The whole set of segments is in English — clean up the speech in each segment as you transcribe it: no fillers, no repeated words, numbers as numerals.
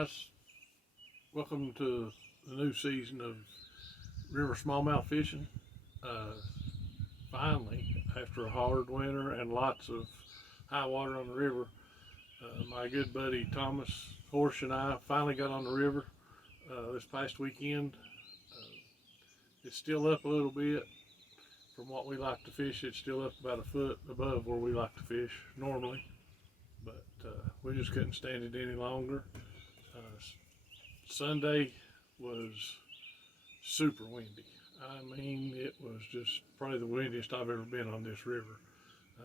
guys, welcome to the new season of river smallmouth fishing. Finally, after a hard winter and lots of high water on the river, my good buddy Thomas Horsch and I finally got on the river this past weekend. It's still up a little bit from what we like to fish. It's still up about a foot above where we like to fish normally, but we just couldn't stand it any longer. Sunday was super windy. I mean, it was just probably the windiest I've ever been on this river.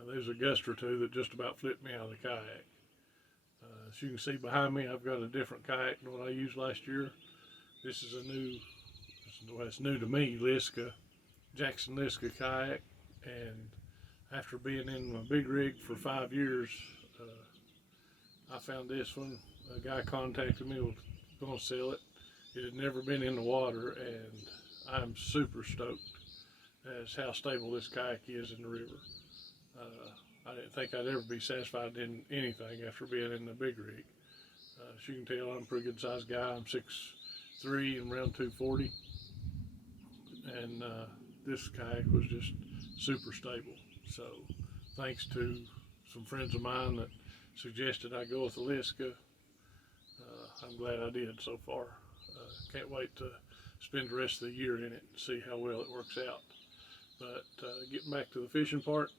There's a gust or two that just about flipped me out of the kayak. As you can see behind me, I've got a different kayak than what I used last year. This is a new, well, it's new to me, Liska, Jackson Liska kayak. And after being in my big rig for 5 years, I found this one. A guy contacted me, was going to sell it. It had never been in the water, and I'm super stoked as how stable this kayak is in the river. I didn't think I'd ever be satisfied in anything after being in the big rig. As you can tell, I'm a pretty good sized guy. I'm 6'3" and around 240. And this kayak was just super stable. So thanks to some friends of mine that suggested I go with the Liska, I'm glad I did so far. Can't wait to spend the rest of the year in it and see how well it works out. But getting back to the fishing part,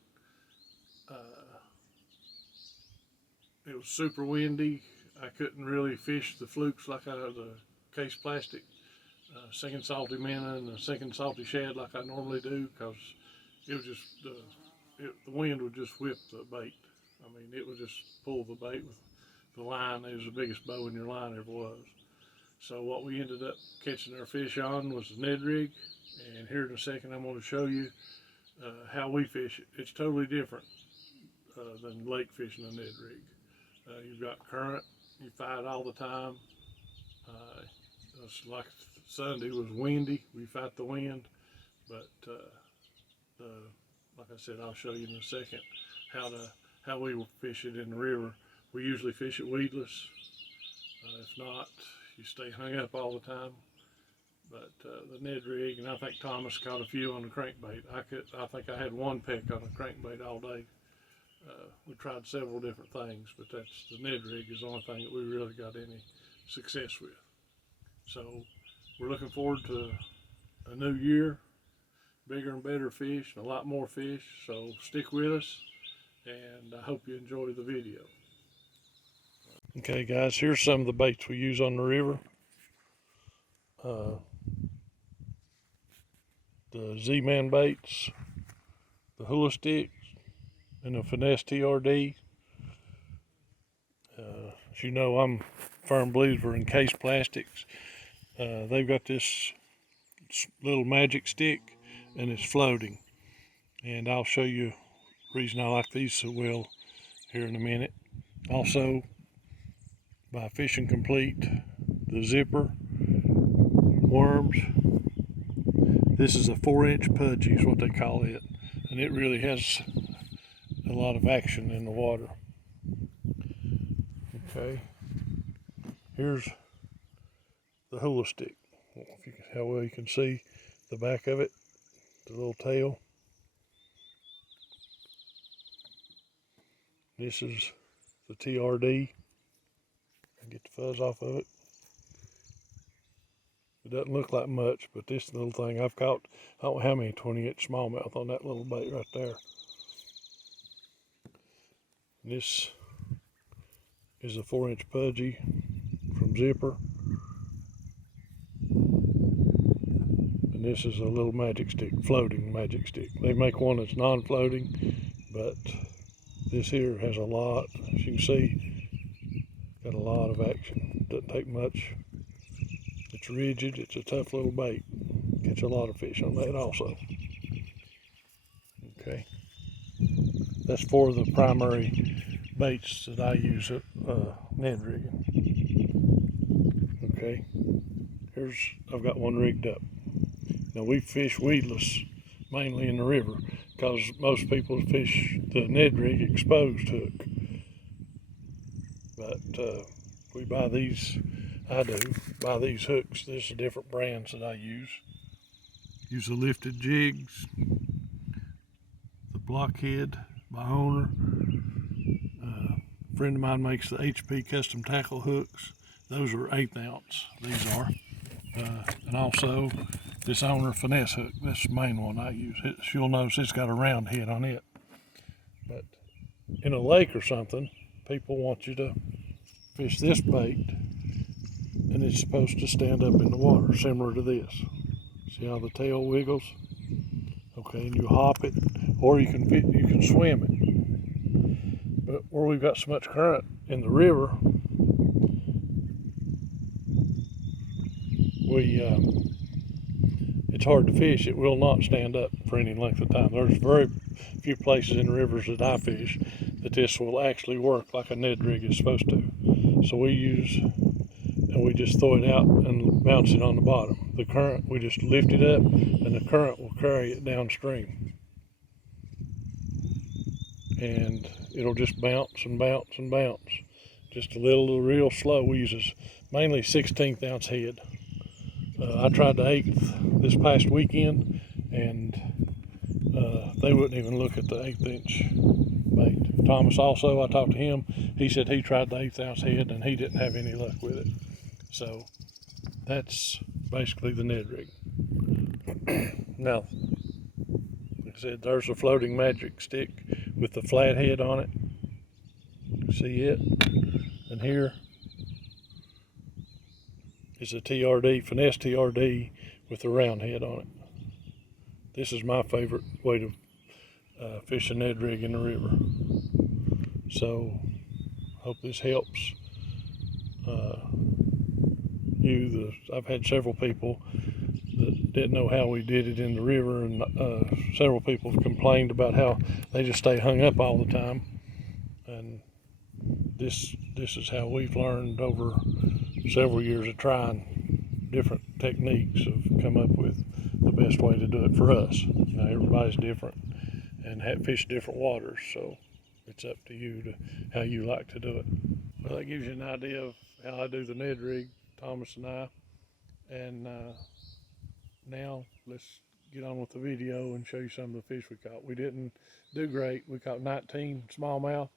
it was super windy. I couldn't really fish the flukes like out of the case plastic, sinking salty minnow and sinking salty shad like I normally do, because it was just the wind would just whip the bait. I mean, it would just pull the bait with the line. It was the biggest bow in your line ever was. So what we ended up catching our fish on was the Ned rig, and here in a second I'm going to show you how we fish it. It's totally different than lake fishing a Ned rig. You've got current, you fight all the time. It's like Sunday was windy, we fight the wind, but like I said, I'll show you in a second how we will fish it in the river. We usually fish it weedless. If not, you stay hung up all the time. But the Ned rig, and I think Thomas caught a few on the crankbait. I think I had one peck on a crankbait all day. We tried several different things, but the Ned rig is the only thing that we really got any success with. So we're looking forward to a new year, bigger and better fish, and a lot more fish. So stick with us, and I hope you enjoy the video. Okay guys, here's some of the baits we use on the river. The Z-Man baits, the hula sticks, and the finesse TRD. As you know, I'm a firm believer in case plastics. They've got this little magic stick and it's floating. And I'll show you the reason I like these so well here in a minute. Also, by Fishing Complete, the zipper worms. This is a 4-inch pudgy is what they call it, and it really has a lot of action in the water. Okay, here's the hula stick. I don't know if how well you can see the back of it, the little tail. This is the TRD. Get the fuzz off of it. It doesn't look like much, but this little thing I've caught, I don't know how many 20-inch smallmouth on that little bait right there. And this is a 4-inch pudgy from Zipper. And this is a little magic stick, floating magic stick. They make one that's non-floating, but this here has a lot, as you can see, got a lot of action. Doesn't take much. It's rigid. It's a tough little bait. Catch a lot of fish on that also. Okay. That's for the primary baits that I use at Ned rigging. Okay. I've got one rigged up. Now we fish weedless mainly in the river because most people fish the Ned rig exposed hook. But we buy these I do, buy these hooks. There's different brands that I use. Use the lifted jigs, the blockhead by owner. A friend of mine makes the HP custom tackle hooks. Those are 1/8 ounce, these are. And also this owner finesse hook, that's the main one I use. You'll notice it's got a round head on it. But in a lake or something, people want you to fish this bait, and it's supposed to stand up in the water, similar to this. See how the tail wiggles? Okay, and you hop it, or you can swim it. But where we've got so much current in the river, it's hard to fish. It will not stand up for any length of time. There's very few places in the rivers that I fish that this will actually work like a Ned rig is supposed to. So we just throw it out and bounce it on the bottom. The current, we just lift it up and the current will carry it downstream. And it'll just bounce and bounce and bounce. Just a little real slow. We use mainly 1/16 ounce head. I tried the 1/8 this past weekend, and they wouldn't even look at the 1/8 inch bait. Thomas also, I talked to him, he said he tried the 1/8 ounce head and he didn't have any luck with it. So that's basically the Ned rig. Now, like I said, there's a floating magic stick with the flat head on it. See it? And here is a TRD, finesse TRD with a round head on it. This is my favorite way to fish a Ned rig in the river. So, hope this helps you. I've had several people that didn't know how we did it in the river, and several people have complained about how they just stay hung up all the time. And this is how we've learned over several years of trying different techniques, have come up with the best way to do it for us. You know, everybody's different and fish different waters, so it's up to you to how you like to do it. Well, that gives you an idea of how I do the Ned rig, Thomas and I. And now let's get on with the video and show you some of the fish we caught. We didn't do great. We caught 19 smallmouth.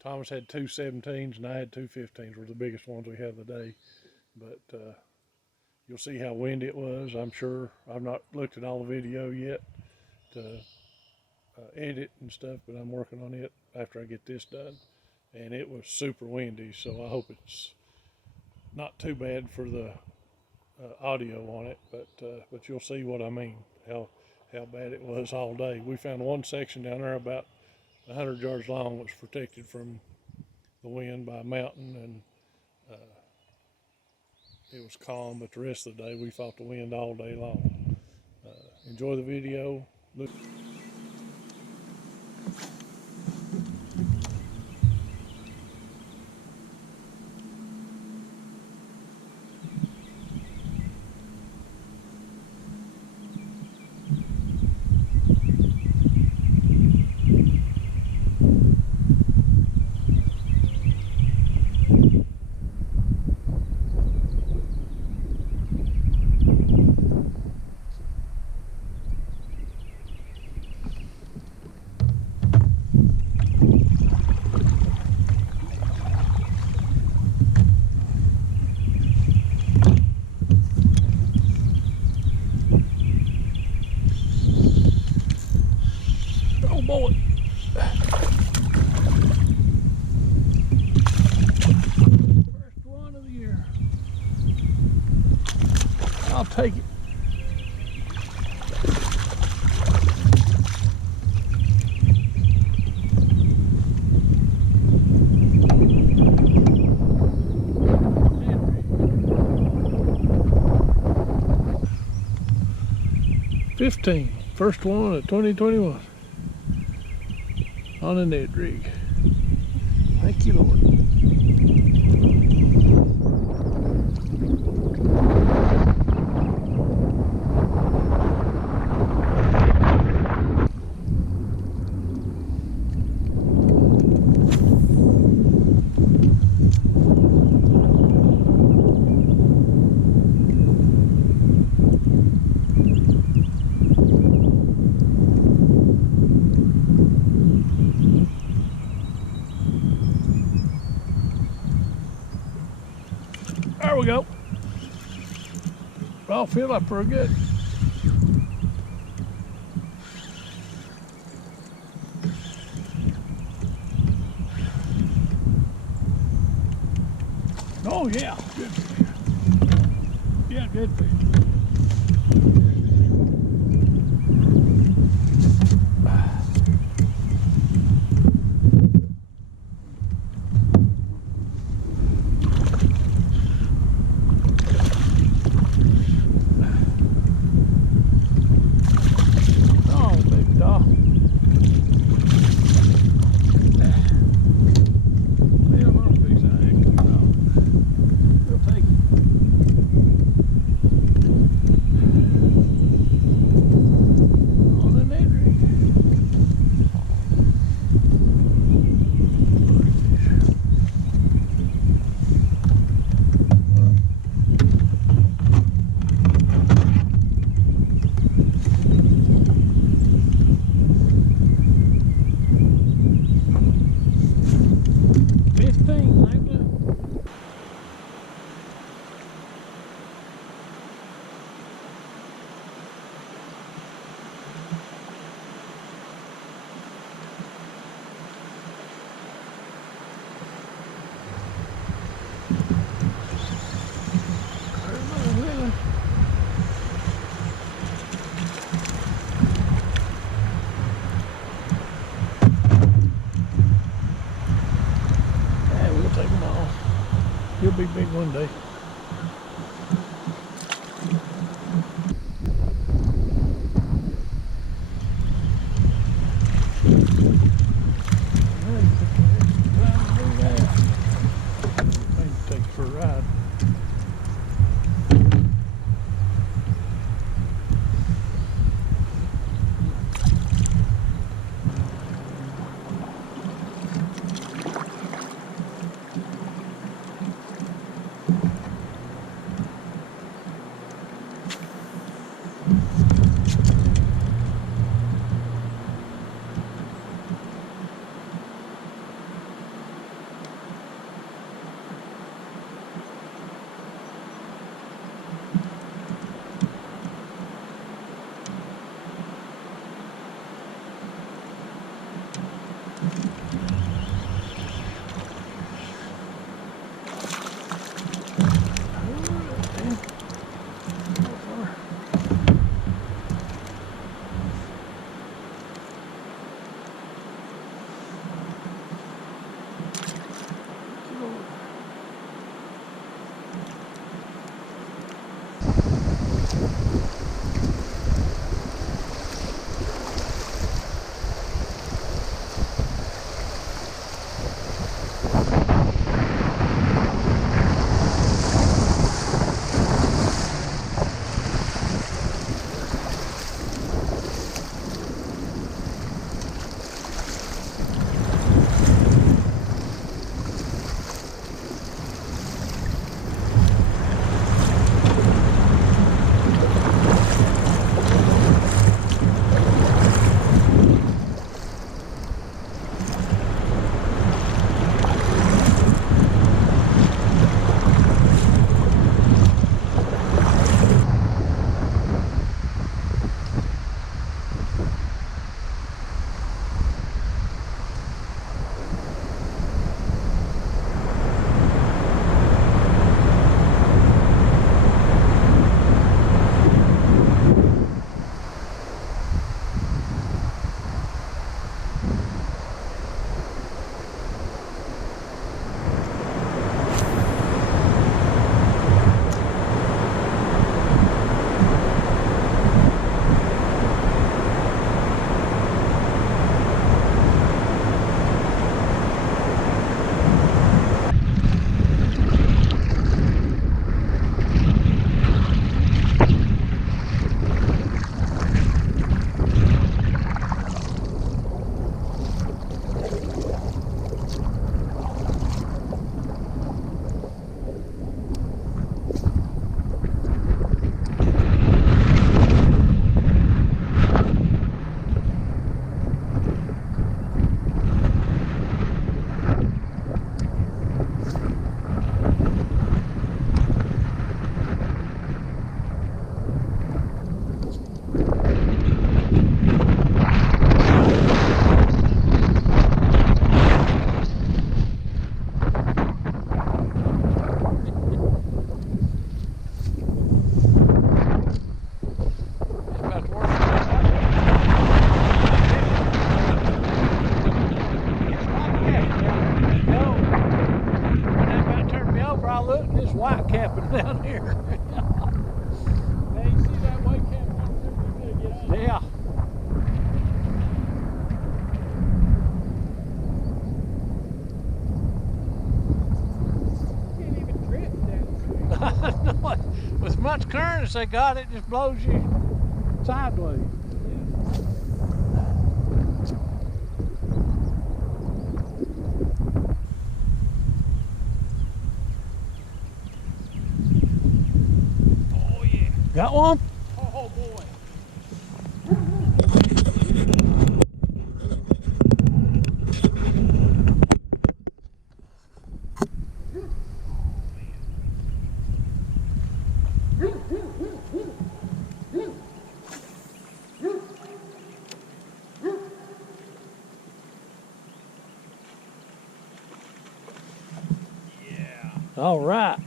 Thomas had 2 17s and I had 2 15s, were the biggest ones we had of the day. But you'll see how windy it was, I'm sure. I've not looked at all the video yet to edit and stuff, but I'm working on it after I get this done. And it was super windy, so I hope it's not too bad for the audio on it, but you'll see what I mean, how bad it was all day. We found one section down there about 100 yards long, was protected from the wind by a mountain, and it was calm, but the rest of the day we fought the wind all day long. Enjoy the video. Look. Boy. First one of the year. I'll take it. First one of 2021. On a Ned rig. Thank you, Lord. y'all feel up real good. Oh yeah, good fish. Yeah, good fish. Oh, big dog. He'll be big one day. Take for a ride. currents they got, it just blows you sideways. Oh yeah. Got one? Oh boy. All right.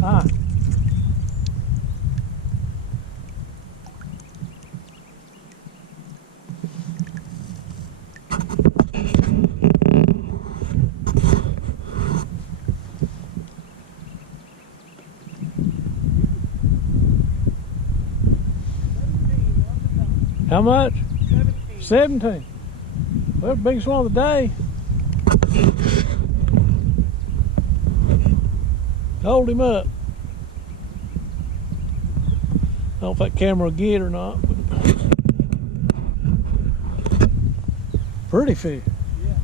Ah. How much? 17. Well, the biggest one of the day. Hold him up. I don't know if that camera will get or not, but pretty fish. Yeah.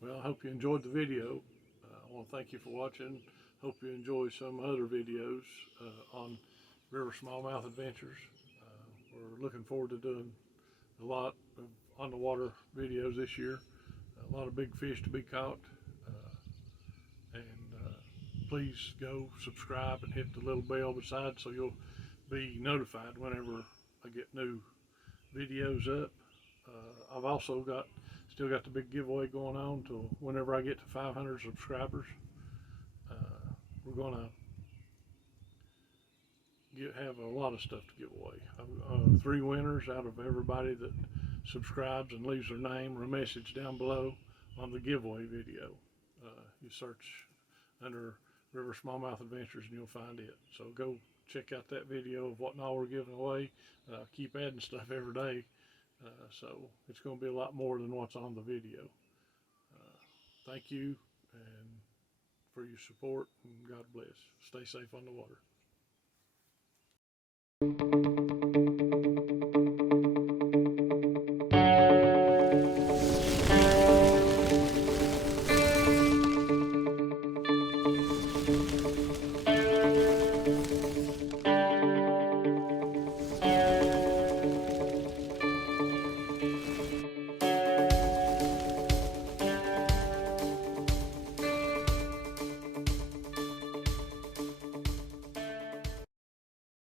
Well, I hope you enjoyed the video. I want to thank you for watching. Hope you enjoy some other videos on River Smallmouth Adventures. We're looking forward to doing a lot of on the water videos this year. A lot of big fish to be caught. Please go subscribe and hit the little bell beside so you'll be notified whenever I get new videos up. I've also still got the big giveaway going on till whenever I get to 500 subscribers. We're gonna have a lot of stuff to give away. 3 winners out of everybody that subscribes and leaves their name or a message down below on the giveaway video. You search under River Smallmouth Adventures and you'll find it. So go check out that video of what all we're giving away. Keep adding stuff every day. So it's going to be a lot more than what's on the video. Thank you and for your support, and God bless. Stay safe on the water.